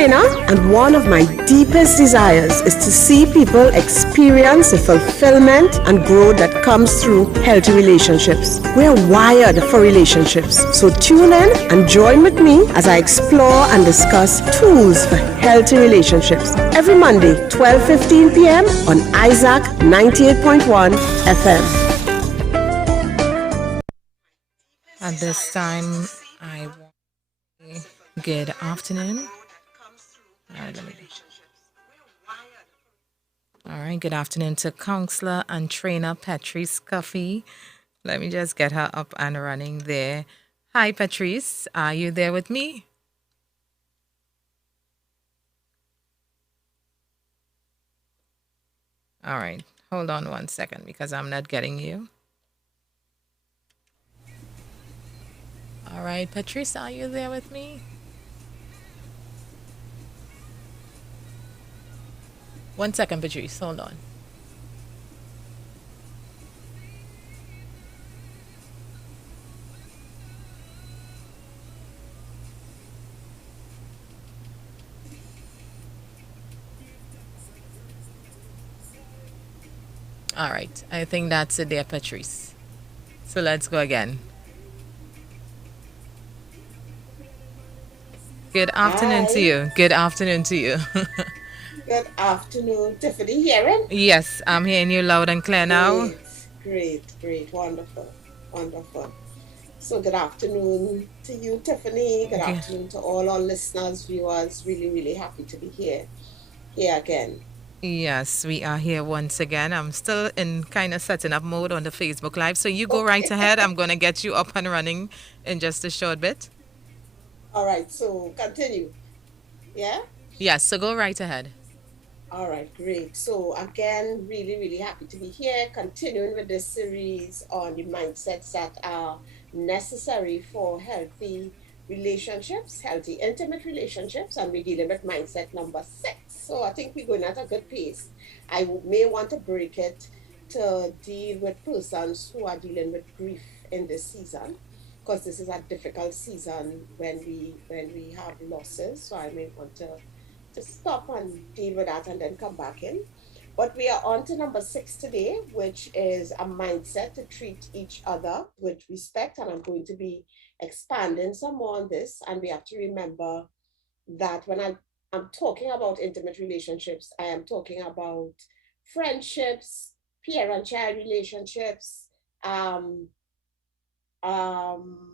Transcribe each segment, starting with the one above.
And one of my deepest desires is to see people experience the fulfillment and growth that comes through healthy relationships. We're wired for relationships, so tune in and join with me as I explore and discuss tools for healthy relationships every Monday, 12:15 p.m. on Isaac 98.1 FM. At this time, I want to say good afternoon. All right, good afternoon to Counsellor and Trainer Petreece Cuffie. Let me just get her up and running there. Hi, Petreece. Are you there with me? All right, hold on one second because I'm not getting you. All right, Petreece, are you there with me? One second, Petreece, hold on. All right, I think that's it there, Petreece. So let's go again. Good afternoon to you. Good afternoon to you. Good afternoon, Tiffany. Hearing? Yes, I'm hearing you loud and clear now. Great. Wonderful. So good afternoon to you, Tiffany. Good afternoon to all our listeners, viewers. Really happy to be here again. Yes, we are here once again. I'm still in kind of setting up mode on the Facebook Live. So you go right ahead. I'm going to get you up and running in just a short bit. All right, so continue. Yeah? Yes, so go right ahead. All right, great. So again, really happy to be here, continuing with this series on the mindsets that are necessary for healthy relationships, healthy intimate relationships, and we're dealing with mindset number 6. So I think we're going at a good pace. I may want to break it to deal with persons who are dealing with grief in this season, because this is a difficult season when we have losses. So I may want to stop and deal with that and then come back in. But we are on to number 6 today, which is a mindset to treat each other with respect. And I'm going to be expanding some more on this. And we have to remember that when I'm talking about intimate relationships, I am talking about friendships, parent-child relationships,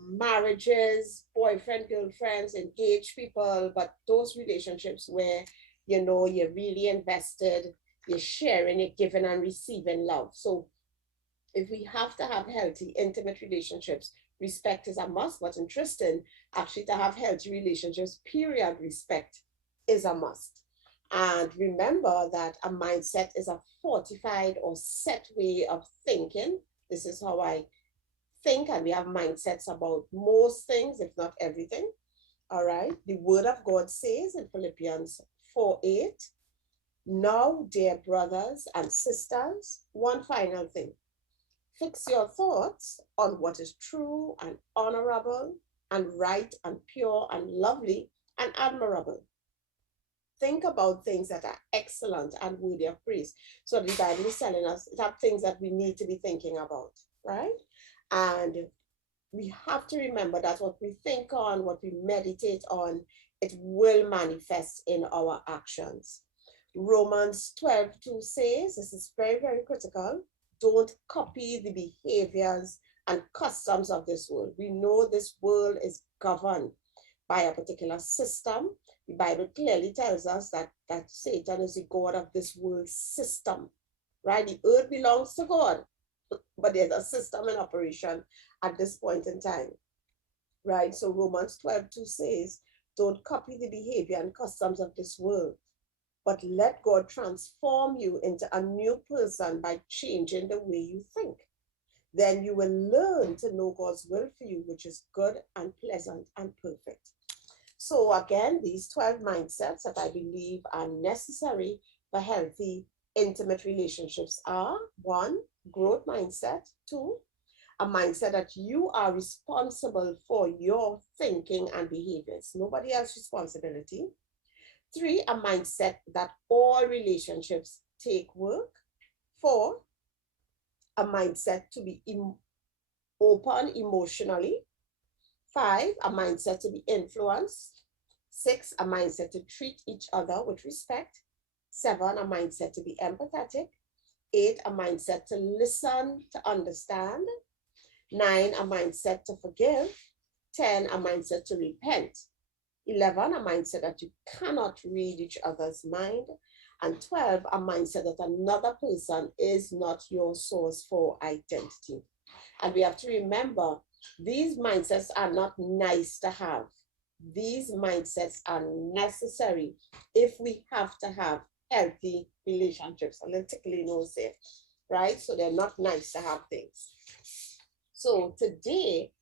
marriages, boyfriend, girlfriends, engaged people, but those relationships where, you're really invested, you're sharing, you're giving and receiving love. So if we have to have healthy, intimate relationships, respect is a must. What's interesting, actually, to have healthy relationships, period, respect is a must. And remember that a mindset is a fortified or set way of thinking. This is how I think, and we have mindsets about most things, if not everything. All right. The word of God says in Philippians 4:8, now, dear brothers and sisters, one final thing. Fix your thoughts on what is true and honorable and right and pure and lovely and admirable. Think about things that are excellent and worthy of praise. So the Bible is telling us that things that we need to be thinking about, right? And we have to remember that what we think on, what we meditate on, it will manifest in our actions. Romans 12:2 says, this is very critical, don't copy the behaviors and customs of this world. We know this world is governed by a particular system. The Bible clearly tells us that Satan is the God of this world system, right? The earth belongs to God, but there's a system in operation at this point in time, right? So Romans 12:2 says, don't copy the behavior and customs of this world, but let God transform you into a new person by changing the way you think. Then you will learn to know God's will for you, which is good and pleasant and perfect. So again, these 12 mindsets that I believe are necessary for healthy, intimate relationships are: 1, growth mindset; 2, a mindset that you are responsible for your thinking and behaviors. Nobody else's responsibility. 3, a mindset that all relationships take work. 4, a mindset to be open emotionally. 5, a mindset to be influenced. 6, a mindset to treat each other with respect. 7, a mindset to be empathetic. 8, a mindset to listen, to understand. 9, a mindset to forgive. 10, a mindset to repent. 11, a mindset that you cannot read each other's mind. And 12, a mindset that another person is not your source for identity. And we have to remember, these mindsets are not nice to have. These mindsets are necessary if we have to have healthy relationships. A little tickly nose there, right? So they're not nice to have things. So today,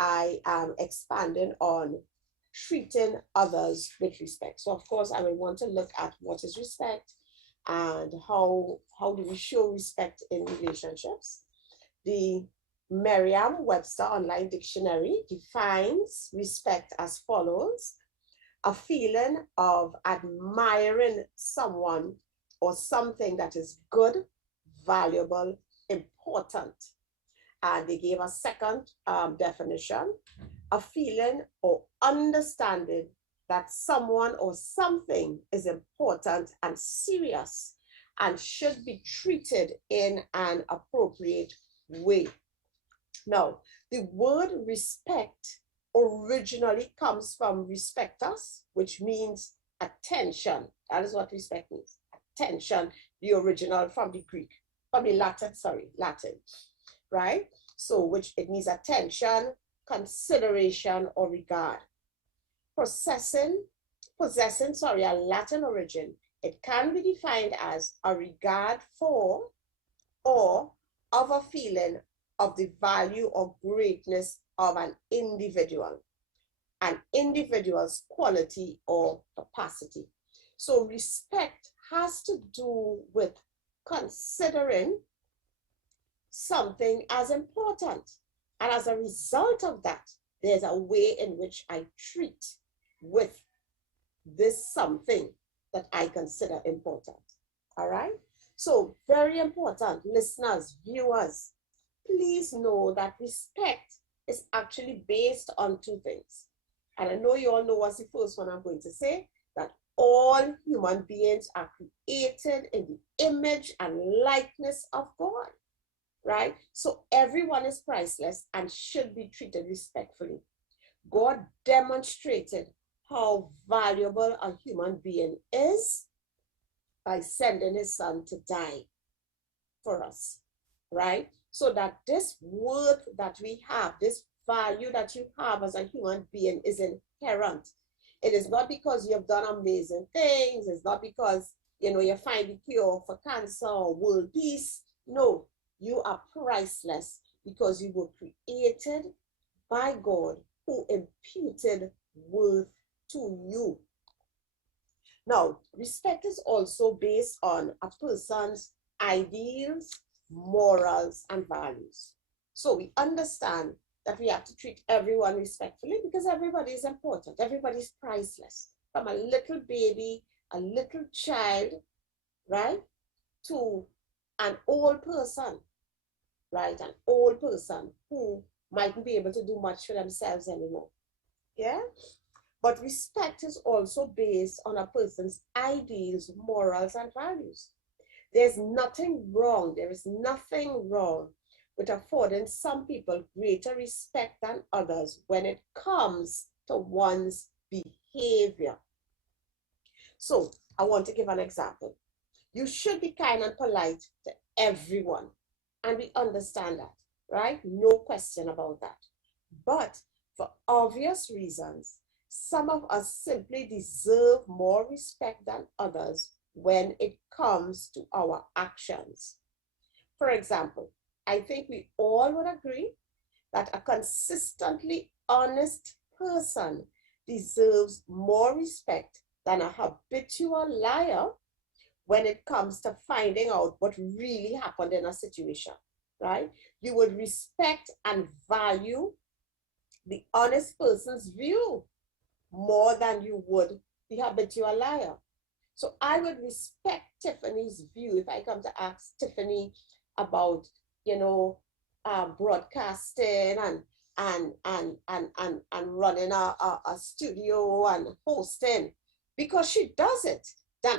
I am expanding on treating others with respect. So of course, I will want to look at what is respect and how do we show respect in relationships. The Merriam-Webster Online Dictionary defines respect as follows: a feeling of admiring someone or something that is good, valuable, important. And they gave a second definition: a feeling or understanding that someone or something is important and serious and should be treated in an appropriate way. Now, the word respect originally comes from respectus, which means attention. That is what respect means. Attention, the original from the Greek, from the Latin, right? So, which it means attention, consideration, or regard. Possessing, a Latin origin, it can be defined as a regard for or of a feeling of the value or greatness of an individual's quality or capacity. So respect has to do with considering something as important. And as a result of that, there's a way in which I treat with this something that I consider important. All right? So very important, listeners, viewers, please know that respect is actually based on 2 things. And I know you all know what's the first one I'm going to say, that all human beings are created in the image and likeness of God, right? So everyone is priceless and should be treated respectfully. God demonstrated how valuable a human being is by sending his son to die for us, right? So that this worth that we have, this value that you have as a human being is inherent. It is not because you have done amazing things. It's not because, you find the cure for cancer or world peace. No, you are priceless because you were created by God, who imputed worth to you. Now, respect is also based on a person's ideals, morals, and values. So we understand that we have to treat everyone respectfully because everybody is important. Everybody is priceless. From a little baby, a little child, right, to an old person, right, an old person who mightn't be able to do much for themselves anymore. Yeah? But respect is also based on a person's ideals, morals, and values. There is nothing wrong with affording some people greater respect than others when it comes to one's behavior. So I want to give an example. You should be kind and polite to everyone, and we understand that, right? No question about that. But for obvious reasons, some of us simply deserve more respect than others when it comes to our actions. For example, I think we all would agree that a consistently honest person deserves more respect than a habitual liar when it comes to finding out what really happened in a situation, right? You would respect and value the honest person's view more than you would he habit you a liar. So I would respect Tiffany's view if I come to ask Tiffany about, you know, broadcasting and running a studio and hosting, because she does it, than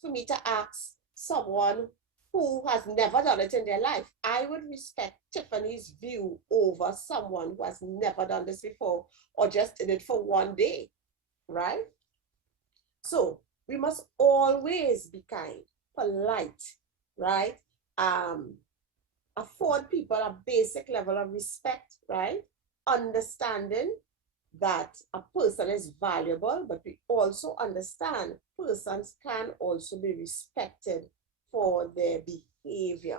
for me to ask someone who has never done it in their life. I would respect Tiffany's view over someone who has never done this before or just did it for one day, right? So we must always be kind, polite, right? Afford people a basic level of respect, right? Understanding that a person is valuable, but we also understand persons can also be respected for their behavior.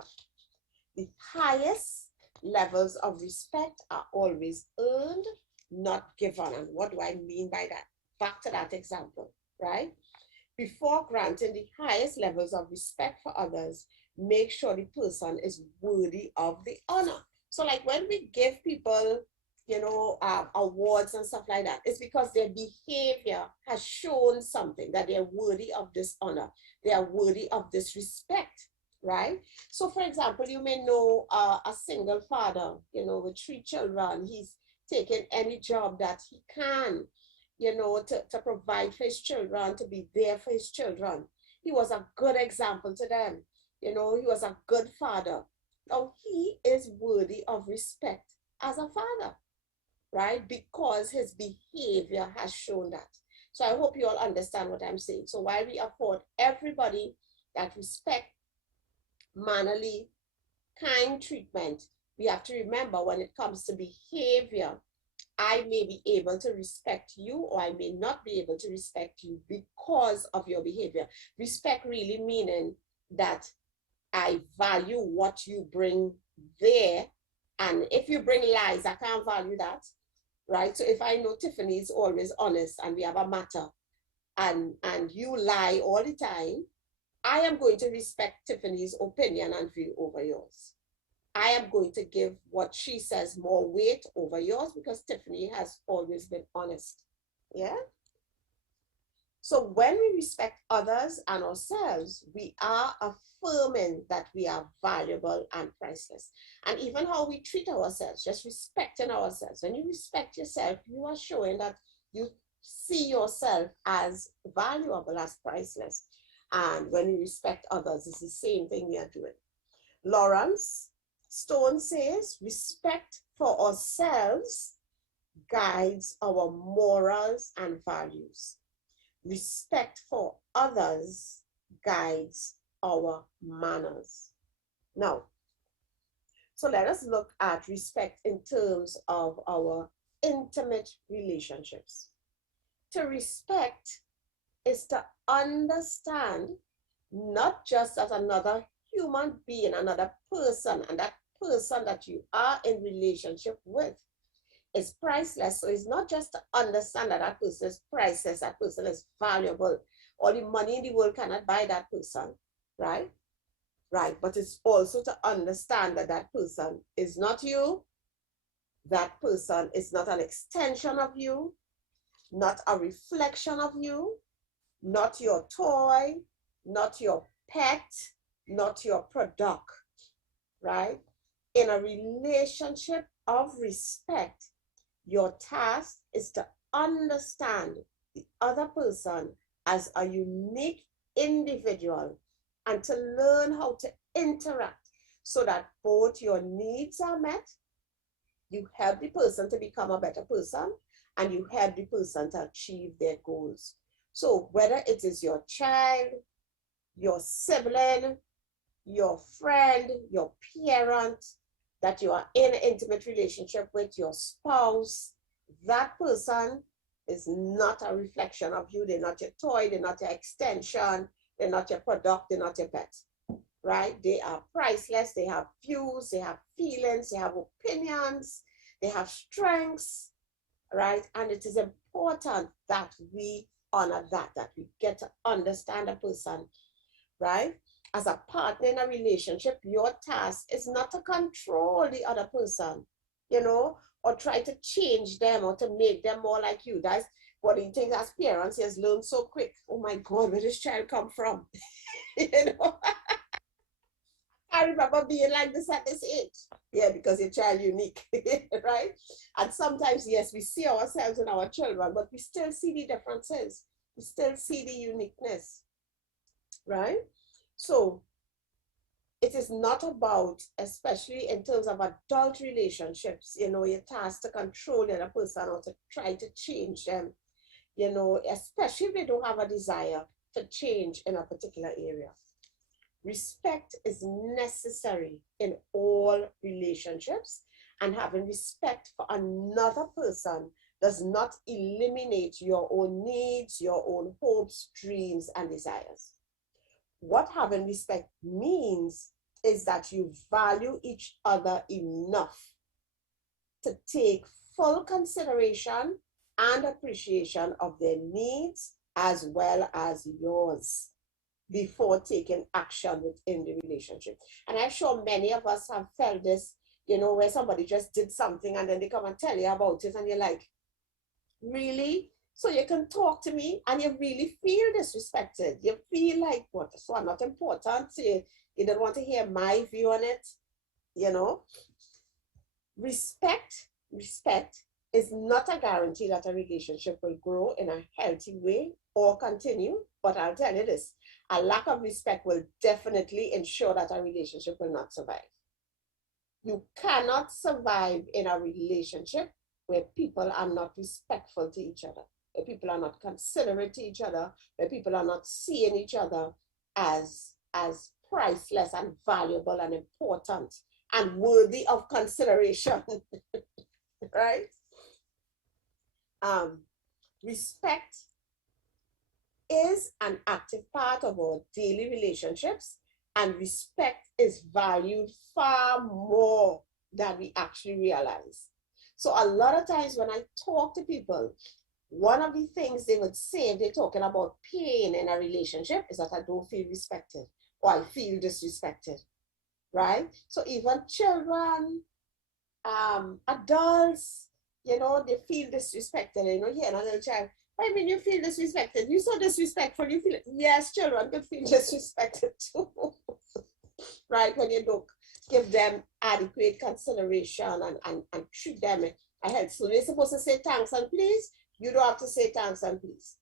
The highest levels of respect are always earned, not given. And what do I mean by that? Back to that example, right? Before granting the highest levels of respect for others, make sure the person is worthy of the honor. So like when we give people, you know, awards and stuff like that, it's because their behavior has shown something, that they're worthy of this honor. They are worthy of this respect, right? So for example, you may know a single father, you know, with 3 children. He's taken any job that he can, you know, to provide for his children, to be there for his children. He was a good example to them. You know, he was a good father. Now, he is worthy of respect as a father, right? Because his behavior has shown that. So I hope you all understand what I'm saying. So while we afford everybody that respect, mannerly, kind treatment, we have to remember when it comes to behavior, I may be able to respect you or I may not be able to respect you because of your behavior. Respect really meaning that I value what you bring there. And if you bring lies, I can't value that, right? So if I know Tiffany is always honest and we have a matter and you lie all the time, I am going to respect Tiffany's opinion and view over yours. I am going to give what she says more weight over yours because Tiffany has always been honest. Yeah? So when we respect others and ourselves, we are affirming that we are valuable and priceless. And even how we treat ourselves, just respecting ourselves. When you respect yourself, you are showing that you see yourself as valuable, as priceless. And when we respect others, it's the same thing we are doing. Lawrence Stone says, respect for ourselves guides our morals and values. Respect for others guides our manners. Now, so let us look at respect in terms of our intimate relationships. To respect is to understand not just as another human being, another person, and that person that you are in relationship with is priceless. So it's not just to understand that that person is priceless, that person is valuable. All the money in the world cannot buy that person, right? Right, but it's also to understand that that person is not you, that person is not an extension of you, not a reflection of you, not your toy, not your pet, not your product, right? In a relationship of respect, your task is to understand the other person as a unique individual and to learn how to interact so that both your needs are met, you help the person to become a better person, and you help the person to achieve their goals. So whether it is your child, your sibling, your friend, your parent, that you are in an intimate relationship with, your spouse, that person is not a reflection of you. They're not your toy, they're not your extension, they're not your product, they're not your pet, right? They are priceless, they have views, they have feelings, they have opinions, they have strengths, right? And it is important that we honor that we get to understand a person, right? As a partner in a relationship, your task is not to control the other person, you know, or try to change them or to make them more like you. But he thinks as parents, he has learned so quick. Oh my God, where does this child come from? You know, I remember being like this at this age. Yeah, because your child unique, right? And sometimes, yes, we see ourselves in our children, but we still see the differences. We still see the uniqueness, right? So it is not about, especially in terms of adult relationships, you know, you're tasked to control the other person or to try to change them, you know, especially if they don't have a desire to change in a particular area. Respect is necessary in all relationships, and having respect for another person does not eliminate your own needs, your own hopes, dreams, and desires. What having respect means is that you value each other enough to take full consideration and appreciation of their needs as well as yours before taking action within the relationship. And I'm sure many of us have felt this, you know, where somebody just did something and then they come and tell you about it and you're like, really? So you can talk to me and you really feel disrespected. You feel like, what, so I'm not important? You don't want to hear my view on it, you know? Respect is not a guarantee that a relationship will grow in a healthy way or continue, but I'll tell you this, a lack of respect will definitely ensure that a relationship will not survive. You cannot survive in a relationship where people are not respectful to each other, where people are not considerate to each other, where people are not seeing each other as priceless and valuable and important and worthy of consideration, right? Respect is an active part of our daily relationships, and respect is valued far more than we actually realize. So a lot of times when I talk to people, one of the things they would say if they're talking about pain in a relationship is that I don't feel respected or I feel disrespected, right? So even children, adults, you know, they feel disrespected. You know, yeah, another child, I mean, you feel disrespected. You're so disrespectful. You feel it. Yes, children could feel disrespected too, right? When you don't give them adequate consideration and treat them ahead. So they're supposed to say thanks and please. You don't have to say thanks and please.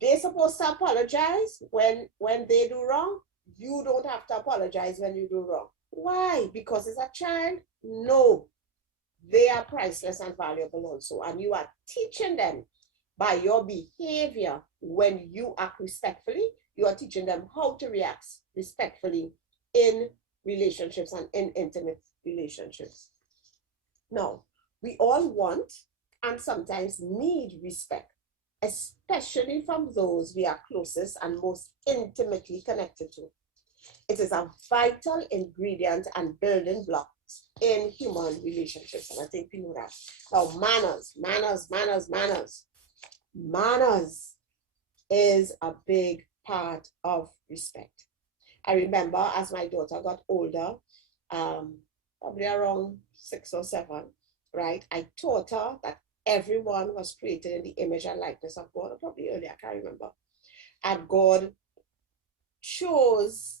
They're supposed to apologize when they do wrong. You don't have to apologize when you do wrong. Why? Because it's a child? No. They are priceless and valuable also. And you are teaching them by your behavior when you act respectfully. You are teaching them how to react respectfully in relationships and in intimate relationships. Now, we all want and sometimes need respect, especially from those we are closest and most intimately connected to. It is a vital ingredient and building block in human relationships, and I think we know that. Now, manners is a big part of respect. I remember as my daughter got older, probably around 6 or 7, right, I taught her that everyone was created in the image and likeness of God, or probably earlier, I can't remember. And God chose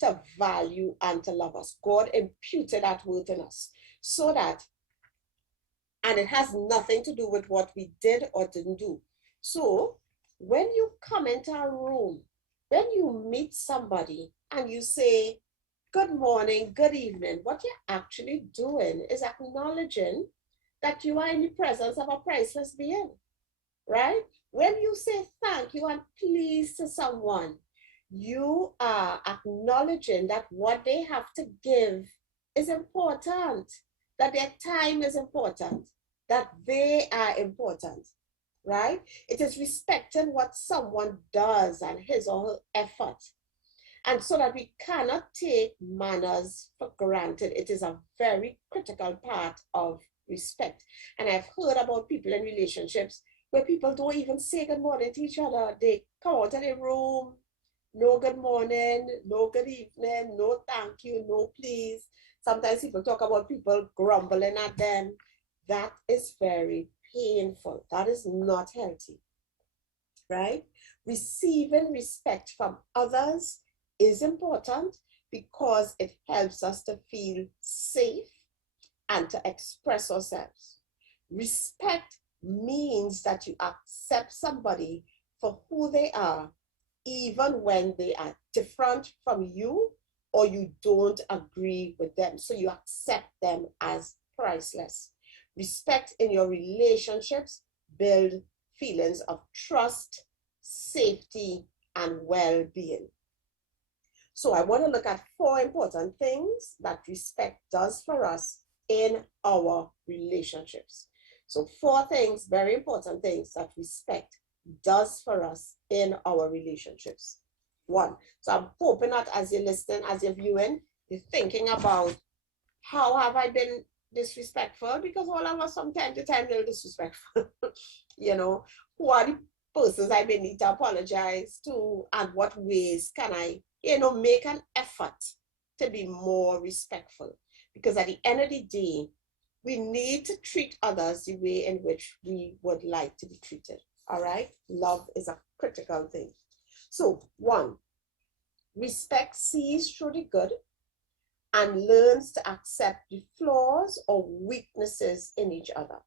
to value and to love us. God imputed that word in us so that, and it has nothing to do with what we did or didn't do. So when you come into a room, when you meet somebody and you say, good morning, good evening, what you're actually doing is acknowledging that you are in the presence of a priceless being, right? When you say thank you and please to someone, you are acknowledging that what they have to give is important, that their time is important, that they are important, right? It is respecting what someone does and his or her effort. And so that we cannot take manners for granted. It is a very critical part of respect. And I've heard about people in relationships where people don't even say good morning to each other. They come out of their room, no good morning, no good evening, no thank you, no please. Sometimes people talk about people grumbling at them. That is very painful. That is not healthy, right? Receiving respect from others is important because it helps us to feel safe and to express ourselves. Respect means that you accept somebody for who they are, even when they are different from you or you don't agree with them. So you accept them as priceless. Respect in your relationships build feelings of trust, safety, and well-being. So I want to look at 4 important things that respect does for us in our relationships. So 4 things, very important things that respect does for us in our relationships. 1, so I'm hoping that as you're listening, as you're viewing, you're thinking about how have I been disrespectful, because all of us from time to time are disrespectful. You know, who are the persons I may need to apologize to, and what ways can I, make an effort to be more respectful? Because at the end of the day, we need to treat others the way in which we would like to be treated. All right? Love is a critical thing. So 1, respect sees through the good and learns to accept the flaws or weaknesses in each other.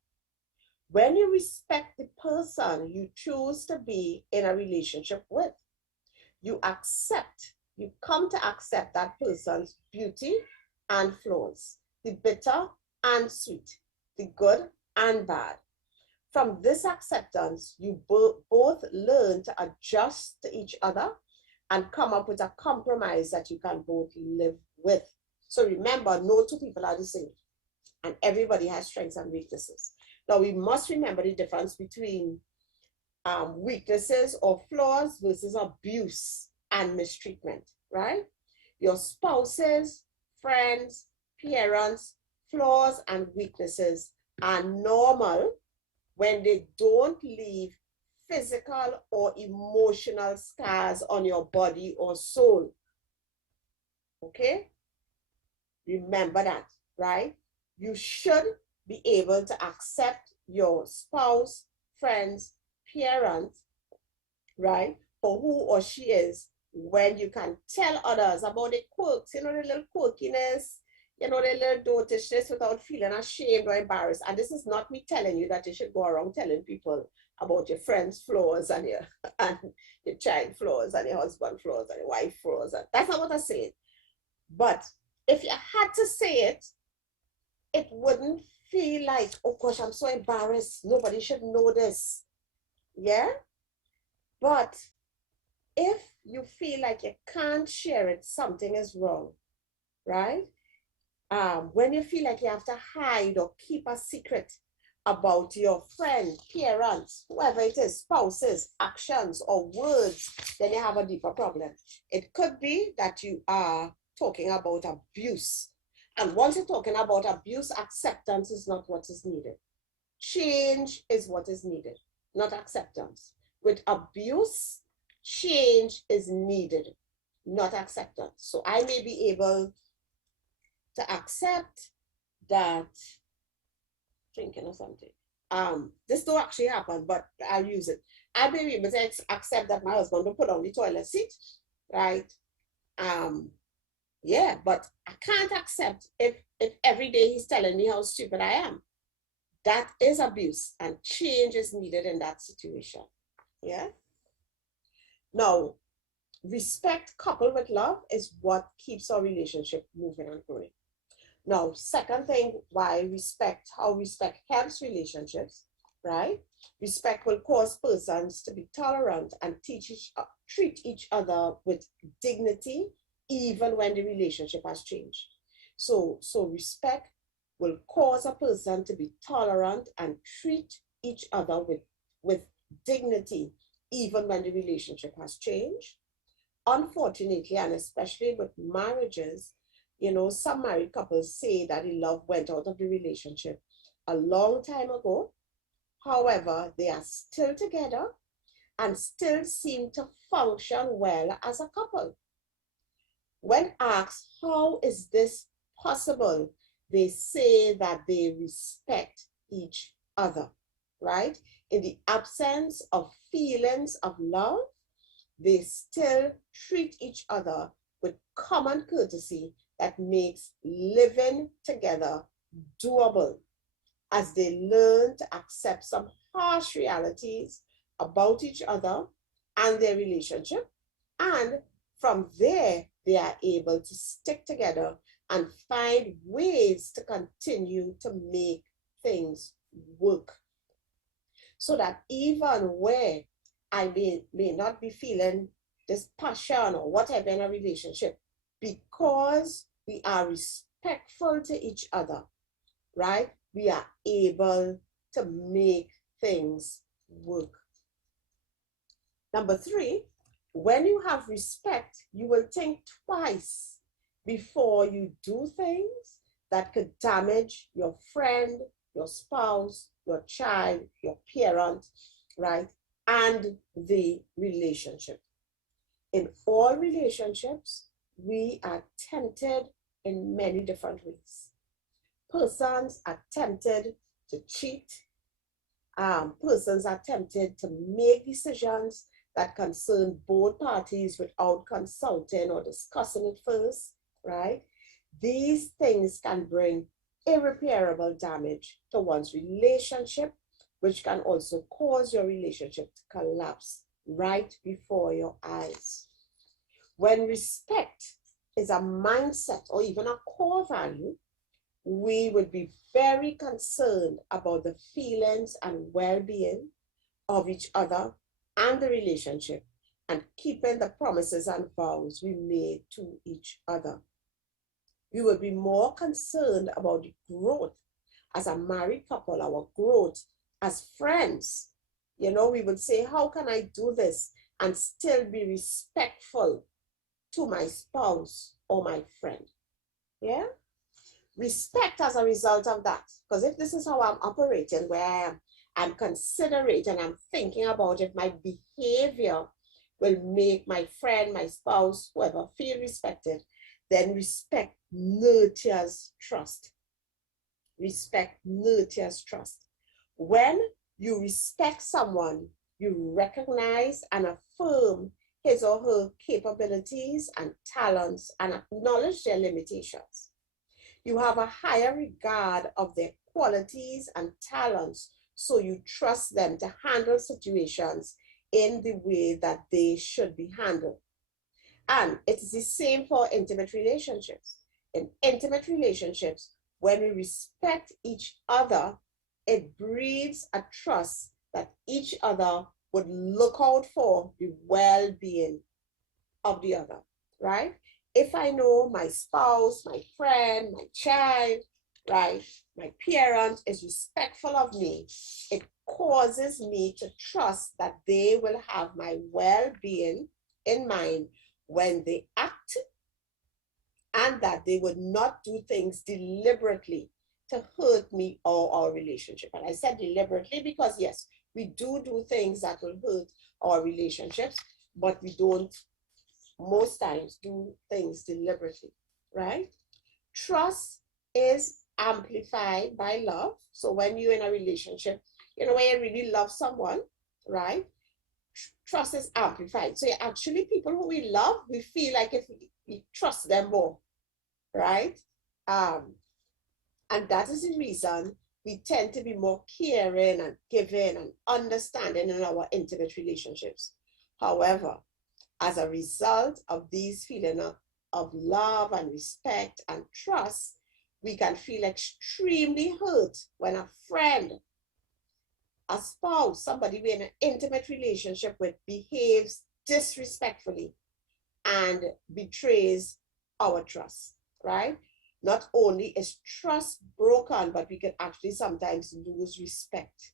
When you respect the person you choose to be in a relationship with, you come to accept that person's beauty and flaws, the bitter and sweet, the good and bad. From this acceptance, you both learn to adjust to each other and come up with a compromise that you can both live with. So remember, no 2 people are the same, and everybody has strengths and weaknesses. Now, we must remember the difference between weaknesses or flaws versus abuse and mistreatment, right? Your spouses, friends, parents, flaws and weaknesses are normal when they don't leave physical or emotional scars on your body or soul. Okay? Remember that, right? You should be able to accept your spouse, friends, parents, right, for who or she is, when you can tell others about the quirks, the little quirkiness, the little dotishness without feeling ashamed or embarrassed. And this is not me telling you that you should go around telling people about your friend's flaws and your child flaws and your husband flaws and your wife flaws. That's not what I'm saying. But if you had to say it, it wouldn't feel like, oh gosh, I'm so embarrassed. Nobody should know this. Yeah? But if you feel like you can't share it, something is wrong, right? When you feel like you have to hide or keep a secret about your friend, parents, whoever it is, spouses, actions, or words, then you have a deeper problem. It could be that you are talking about abuse. And once you're talking about abuse, acceptance is not what is needed. Change is what is needed, not acceptance. With abuse, change is needed, not acceptance. So I may be able to accept that, drinking or something. This don't actually happen, but I'll use it. I may be able to accept that my husband will put on the toilet seat, right? Yeah, but I can't accept if every day he's telling me how stupid I am. That is abuse, and change is needed in that situation. Yeah. Now, respect coupled with love is what keeps our relationship moving and growing. Now, second thing, how respect helps relationships, right? Respect will cause persons to be tolerant and treat each other with dignity, even when the relationship has changed. So respect will cause a person to be tolerant and treat each other with dignity, even when the relationship has changed. Unfortunately, and especially with marriages, some married couples say that the love went out of the relationship a long time ago. However, they are still together and still seem to function well as a couple. When asked, how is this possible? They say that they respect each other. right? In the absence of feelings of love, they still treat each other with common courtesy that makes living together doable, as they learn to accept some harsh realities about each other and their relationship. And from there, they are able to stick together and find ways to continue to make things work. So that even where I may not be feeling this passion or whatever in a relationship, because we are respectful to each other, right? We are able to make things work. Number 3, when you have respect, you will think twice before you do things that could damage your friend, your spouse, your child, your parent, right? And the relationship. In all relationships, we are tempted in many different ways. Persons are tempted to cheat. Persons are tempted to make decisions that concern both parties without consulting or discussing it first, right? These things can bring irreparable damage to one's relationship, which can also cause your relationship to collapse right before your eyes. When respect is a mindset or even a core value, we would be very concerned about the feelings and well-being of each other and the relationship, and keeping the promises and vows we made to each other. We will be more concerned about the growth as a married couple, our growth as friends. You know, we would say, how can I do this and still be respectful to my spouse or my friend? Yeah? Respect as a result of that. Because if this is how I'm operating, where I'm considerate and I'm thinking about if my behavior will make my friend, my spouse, whoever feel respected, then respect nurtures trust. Respect nurtures trust. When you respect someone, you recognize and affirm his or her capabilities and talents and acknowledge their limitations. You have a higher regard of their qualities and talents, so you trust them to handle situations in the way that they should be handled. And it's the same for intimate relationships. In intimate relationships, when we respect each other, it breeds a trust that each other would look out for the well-being of the other, right? If I know my spouse, my friend, my child, right, my parent is respectful of me, it causes me to trust that they will have my well-being in mind when they act, and that they would not do things deliberately to hurt me or our relationship. And I said deliberately because, yes, we do things that will hurt our relationships, but we don't most times do things deliberately, right? Trust is amplified by love. So when you're in a relationship, you know, when you really love someone, right? Trust is amplified. So actually people who we love, we feel like if we trust them more, right? And that is the reason we tend to be more caring and giving and understanding in our intimate relationships. However, as a result of these feelings of love and respect and trust, we can feel extremely hurt when a friend, a spouse, somebody we're in an intimate relationship with behaves disrespectfully and betrays our trust, right? Not only is trust broken, but we can actually sometimes lose respect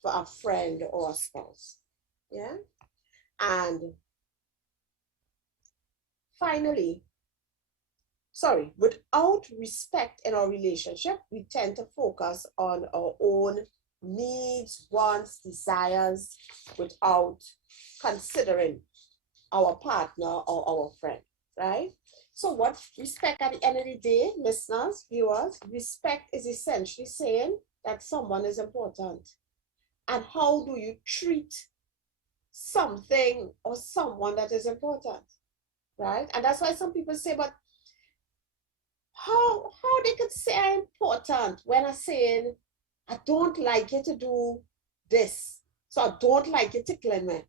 for a friend or a spouse, yeah? And finally, without respect in our relationship, we tend to focus on our own needs, wants, desires, without considering our partner or our friend, right? So what respect at the end of the day, listeners, viewers, respect is essentially saying that someone is important and how do you treat something or someone that is important, right? And that's why some people say, but how they could say I'm important when I'm saying I don't like you to do this, so I don't like you tickling me,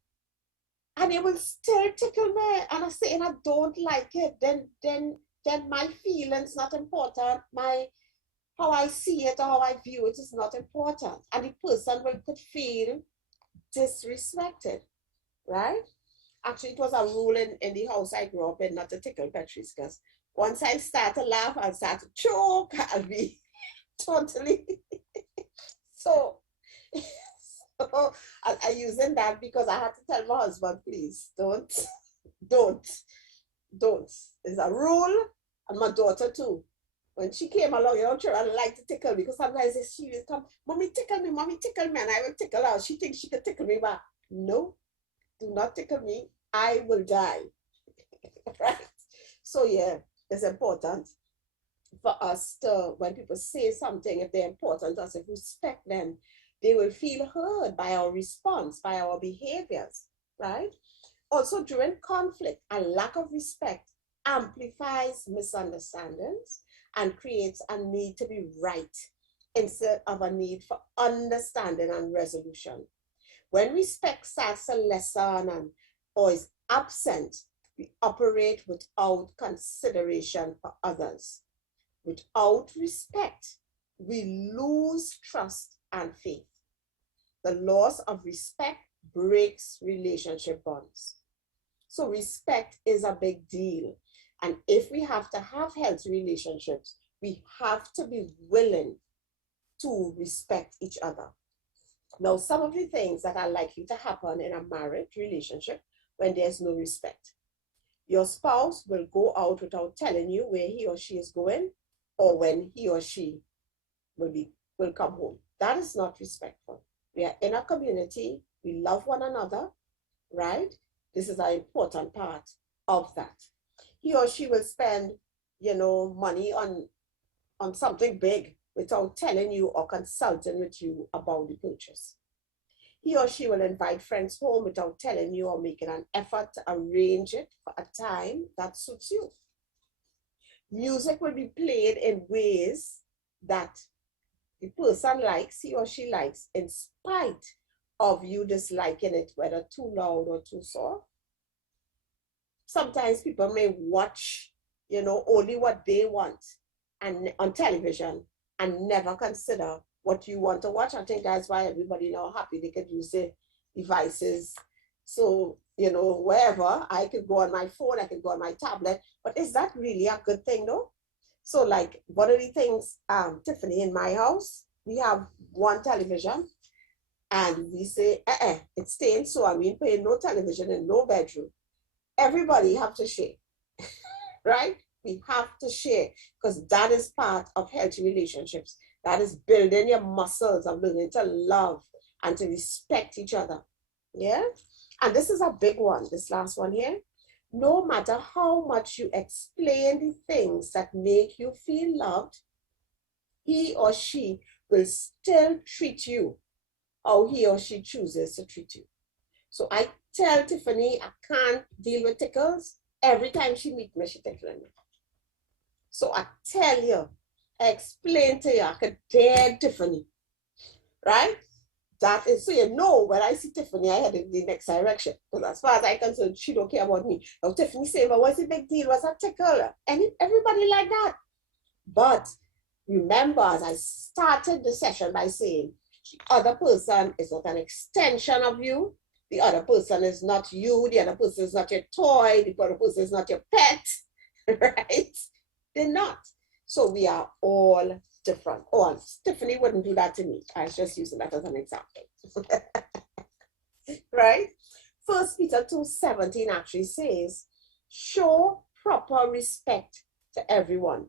and it will still tickle me, and I'm saying I don't like it, then my feelings not important, my how I see it or how I view it is not important, and the person could feel disrespected, right? Actually, it was a rule in the house I grew up in not to tickle Petreece, because once I start to laugh, I'll start to choke, I'll be totally so I using that because I had to tell my husband, please don't. It's a rule. And my daughter too. When she came along, children like to tickle me, because sometimes she will come, mommy tickle me, and I will tickle her. She thinks she can tickle me back. No, do not tickle me. I will die. Right? So yeah, it's important for us to, when people say something, if they're important to us, if we respect them, they will feel heard by our response, by our behaviors, right? Also, during conflict, a lack of respect amplifies misunderstandings and creates a need to be right instead of a need for understanding and resolution. When respect starts to lessen or is absent, we operate without consideration for others. Without respect, we lose trust and faith. The loss of respect breaks relationship bonds. So respect is a big deal. And if we have to have healthy relationships, we have to be willing to respect each other. Now, some of the things that are likely to happen in a marriage relationship when there's no respect. Your spouse will go out without telling you where he or she is going or when he or she will come home. That is not respectful. We are in a community. We love one another, right? This is an important part of that. He or she will spend, money on something big without telling you or consulting with you about the purchase. He or she will invite friends home without telling you or making an effort to arrange it for a time that suits you. Music will be played in ways that the person likes, he or she likes, in spite of you disliking it, whether too loud or too soft. Sometimes people may watch, only what they want and on television and never consider what you want to watch. I think that's why everybody now happy they could use the devices. So, wherever, I could go on my phone, I could go on my tablet, but is that really a good thing though? So like one of the things, Tiffany, in my house, we have one television and we say, it's staying so, I mean, paying no television in no bedroom. Everybody have to share, right? We have to share because that is part of healthy relationships. That is building your muscles of learning to love and to respect each other. Yeah. And this is a big one, this last one here. No matter how much you explain the things that make you feel loved, he or she will still treat you how he or she chooses to treat you. So I tell Tiffany I can't deal with tickles. Every time she meets me, she tickles me. So I tell you, I explain to you, I could dare Tiffany, right? That is, so when I see Tiffany, I head in the next direction. Because as far as I'm concerned, she don't care about me. Now Tiffany say, but what's the big deal? What's a tickle? And everybody like that. But remember, as I started the session by saying, the other person is not an extension of you. The other person is not you. The other person is not your toy. The other person is not your pet, right? They're not. So we are all different. Oh, Tiffany wouldn't do that to me. I was just using that as an example. Right? 1 Peter 2:17 actually says, show proper respect to everyone.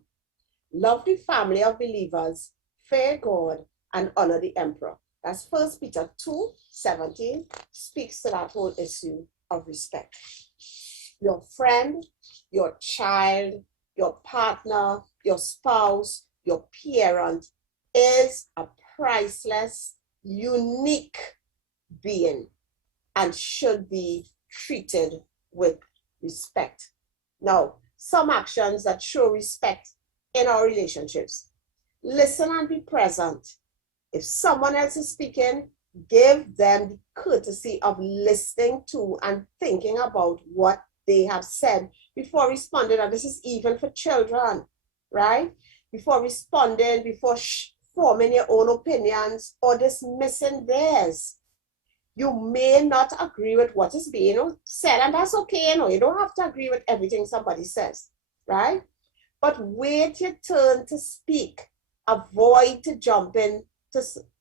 Love the family of believers, fear God, and honor the emperor. That's 1 Peter 2:17 speaks to that whole issue of respect. Your friend, your child, your partner, your spouse, your parent is a priceless unique being and should be treated with respect. Now, some actions that show respect in our relationships. Listen and be present. If someone else is speaking, give them the courtesy of listening to and thinking about what they have said before responding. And this is even for children, right? Before responding, before forming your own opinions or dismissing theirs. You may not agree with what is being said, and that's okay. You don't have to agree with everything somebody says, right? But wait your turn to speak. Avoid to jump in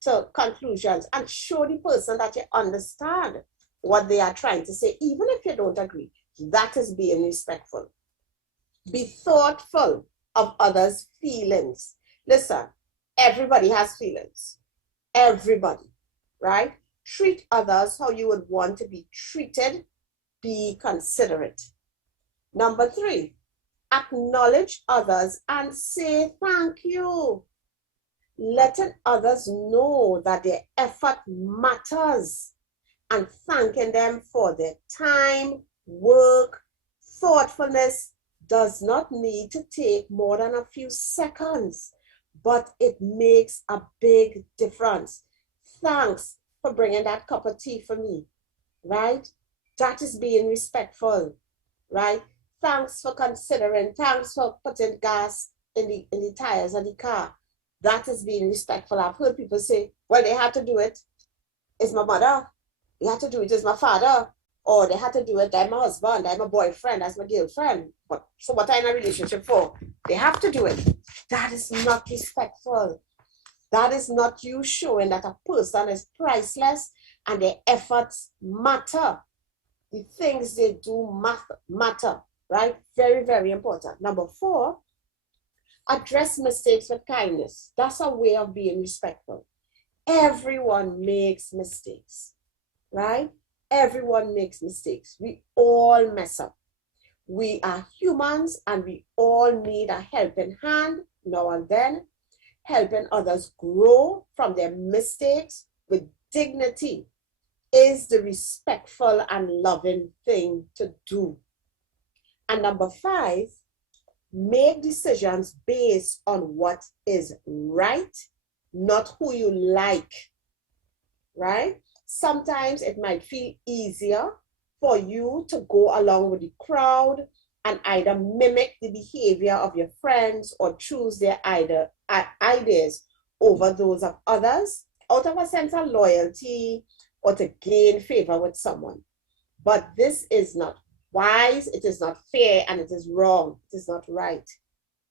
to conclusions, and show the person that you understand what they are trying to say, even if you don't agree. That is being respectful. Be thoughtful of others' feelings. Listen, everybody has feelings. Everybody, right? Treat others how you would want to be treated. Be considerate. Number 3, acknowledge others and say thank you. Letting others know that their effort matters and thanking them for their time, work, thoughtfulness does not need to take more than a few seconds, but it makes a big difference. Thanks for bringing that cup of tea for me, right? That is being respectful, right? Thanks for considering. Thanks for putting gas in the tires of the car. That is being respectful. I've heard people say, well, they had to do it. It's my mother. They had to do it. It's my father. Or they had to do it. I'm my husband. I'm my boyfriend. That's my girlfriend. But so what are in a relationship for? They have to do it. That is not respectful. That is not you showing that a person is priceless and their efforts matter. The things they do matter, right? Very, very important. Number 4, address mistakes with kindness. That's a way of being respectful. Everyone makes mistakes, right? Everyone makes mistakes. We all mess up. We are humans and we all need a helping hand now and then, helping others grow from their mistakes with dignity is the respectful and loving thing to do. And number 5, make decisions based on what is right, not who you like, right? Sometimes it might feel easier for you to go along with the crowd and either mimic the behavior of your friends or choose their ideas over those of others out of a sense of loyalty or to gain favor with someone. But this is not wise, it is not fair, and it is wrong. It is not right.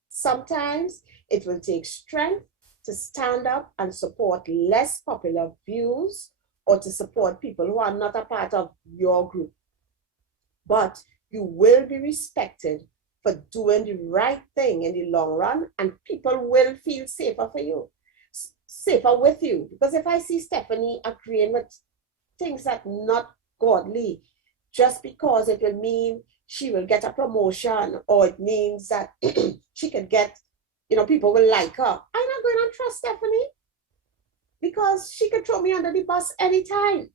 Sometimes it will take strength to stand up and support less popular views or to support people who are not a part of your group. But you will be respected for doing the right thing in the long run, and people will feel safer for you, safer with you. Because if I see Stephanie agreeing with things that are not godly, just because it will mean she will get a promotion or it means that she could get, people will like her, I'm not going to trust Stephanie because she could throw me under the bus anytime.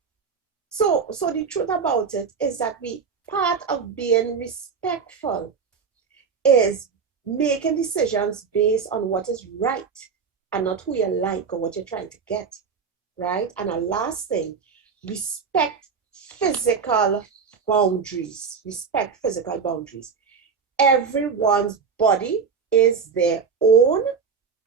So the truth about it is that part of being respectful is making decisions based on what is right and not who you like or what you're trying to get, right? And a last thing, respect physical boundaries. Respect physical boundaries. Everyone's body is their own,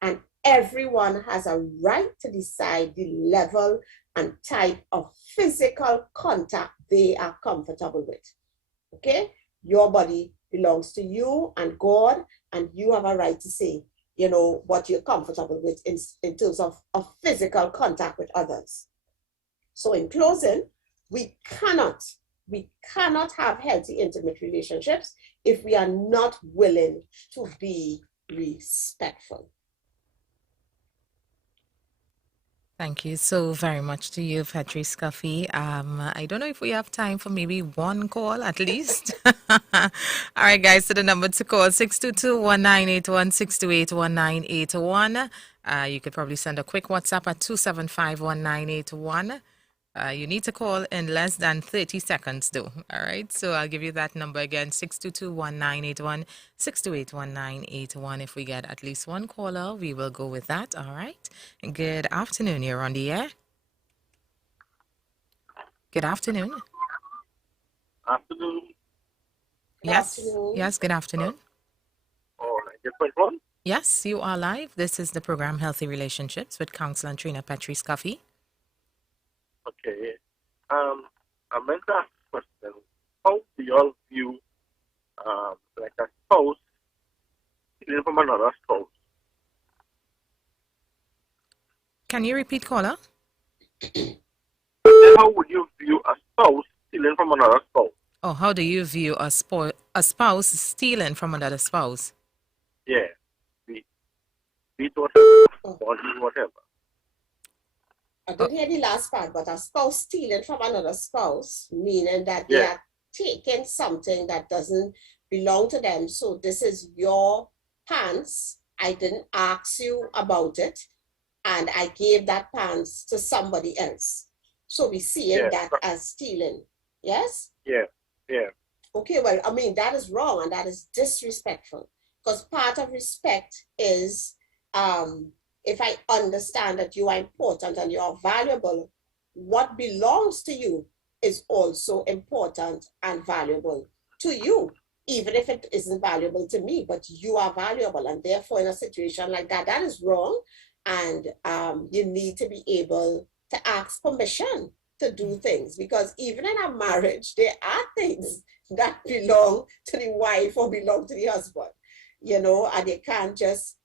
and everyone has a right to decide the level and type of physical contact they are comfortable with. Okay? Your body belongs to you and God, and you have a right to say, what you're comfortable with in terms of physical contact with others. So in closing, we cannot have healthy, intimate relationships if we are not willing to be respectful. Thank you so very much to you, Petreece Cuffie. I don't know if we have time for maybe one call at least. All right, guys, so the number to call 622-1981, 628-1981. You could probably send a quick WhatsApp at 2751981. You need to call in less than 30 seconds, though. All right. So I'll give you that number again, 622-1981, 628-1981. If we get at least one caller, we will go with that. All right. Good afternoon. You're on the air. Good afternoon. Afternoon. Yes. Afternoon. Yes. Good afternoon. All right. Different one? Yes, you are live. This is the program Healthy Relationships with Counsellor and Trainer Petreece Cuffie. Okay. I meant to ask a question. How do you all view like a spouse stealing from another spouse? Can you repeat, caller? How would you view a spouse stealing from another spouse? Oh, how do you view a spouse stealing from another spouse? Yeah. Beat whatever. Body whatever. I didn't hear the last part, but a spouse stealing from another spouse, meaning that they are taking something that doesn't belong to them. So this is your pants. I didn't ask you about it, and I gave that pants to somebody else. So we see that as stealing. Yes? Yeah. Yeah. Okay, well, I mean, that is wrong and that is disrespectful. Because part of respect is if I understand that you are important and you are valuable, what belongs to you is also important and valuable to you, even if it isn't valuable to me, but you are valuable. And therefore, in a situation like that, that is wrong. And you need to be able to ask permission to do things, because even in a marriage, there are things that belong to the wife or belong to the husband, and they can't just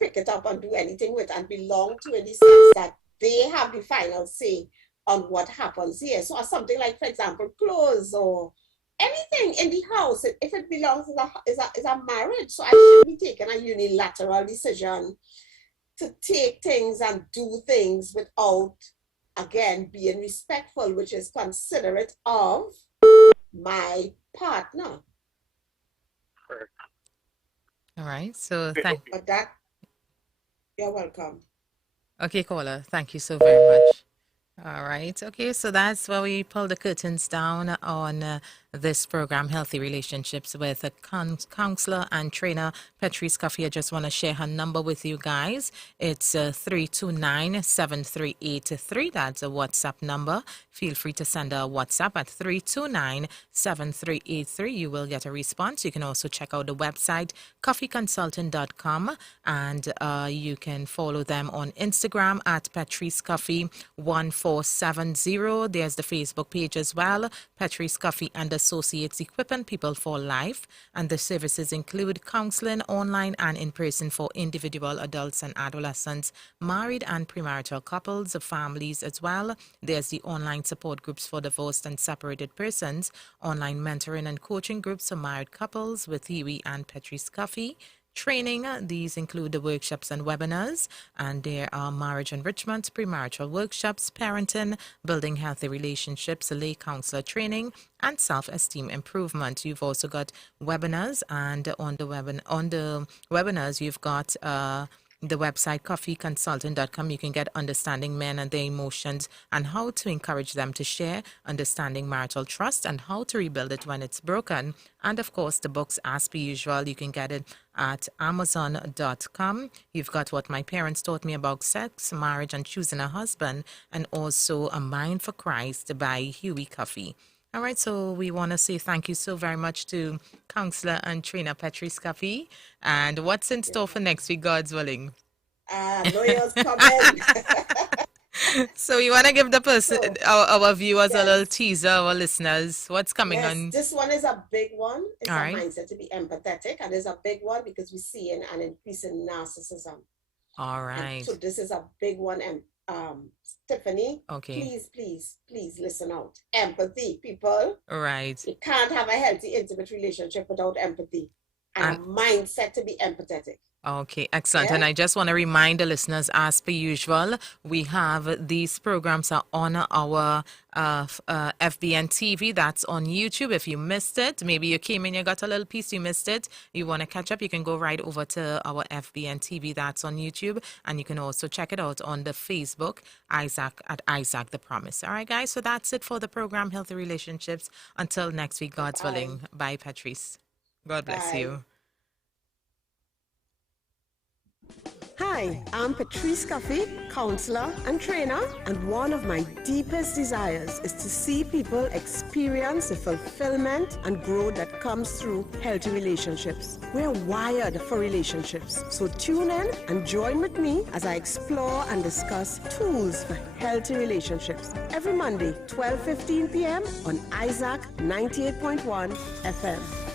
pick it up and do anything with and belong to, in the sense that they have the final say on what happens here. So something like, for example, clothes or anything in the house, if it belongs is a marriage, so I shouldn't be taking a unilateral decision to take things and do things without, again, being respectful, which is considerate of my partner. All right. So But that, you're welcome. Okay, caller. Thank you so very much. All right. Okay, so that's where we pull the curtains down on this program, Healthy Relationships, with a counselor and trainer, Petreece Cuffie. I just want to share her number with you guys. It's 329-7383. That's a WhatsApp number. Feel free to send a WhatsApp at 329-7383. You will get a response. You can also check out the website, coffeeconsultant.com, and you can follow them on Instagram at Petreece Cuffie 1470. There's the Facebook page as well, Petreece Cuffie and Associates, equipping people for life. And the services include counseling online and in person for individual adults and adolescents, married and premarital couples, families as well. There's the online support groups for divorced and separated persons, online mentoring and coaching groups for married couples with Huey and Petreece Cuffie. Training, these include the workshops and webinars, and there are marriage enrichment, premarital workshops, parenting, building healthy relationships, lay counselor training, and self-esteem improvement. You've also got webinars, and on the webinars, you've got the website coffeeconsultant.com. You can get understanding men and their emotions and how to encourage them to share, understanding marital trust, and how to rebuild it when it's broken. And of course, the books, as per usual, you can get it at amazon.com. You've got What My Parents Taught Me About Sex, Marriage, and Choosing a Husband, and also A Mind for Christ by Huey Cuffie. All right, so we want to say thank you so very much to Counselor and Trainer Petreece Cuffie. And what's in store for next week, God's willing? Lawyers coming. So we want to give the person, our viewers, a little teaser, our listeners, what's coming on. This one is a big one. It's All a right. mindset to be empathetic, and it's a big one because we see an increase in narcissism. All right. And so this is a big one, and Tiffany, Okay. please listen out. Empathy, people. Right. You can't have a healthy, intimate relationship without empathy and a mindset to be empathetic. Okay, excellent. Yeah. And I just want to remind the listeners, as per usual, we have these programs are on our FBN TV. That's on YouTube. If you missed it, maybe you came in, you got a little piece, you missed it, you want to catch up, you can go right over to our FBN TV. That's on YouTube. And you can also check it out on the Facebook, Isaac at Isaac the Promise. All right, guys. So that's it for the program, Healthy Relationships. Until next week, God's willing. Bye, Petreece. God bless Bye. you. Hi, I'm Petreece Cuffie, counselor and trainer, and one of my deepest desires is to see people experience the fulfillment and growth that comes through healthy relationships. We're wired for relationships, so tune in and join with me as I explore and discuss tools for healthy relationships every Monday, 12:15 p.m. on Isaac 98.1 FM.